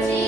liberty.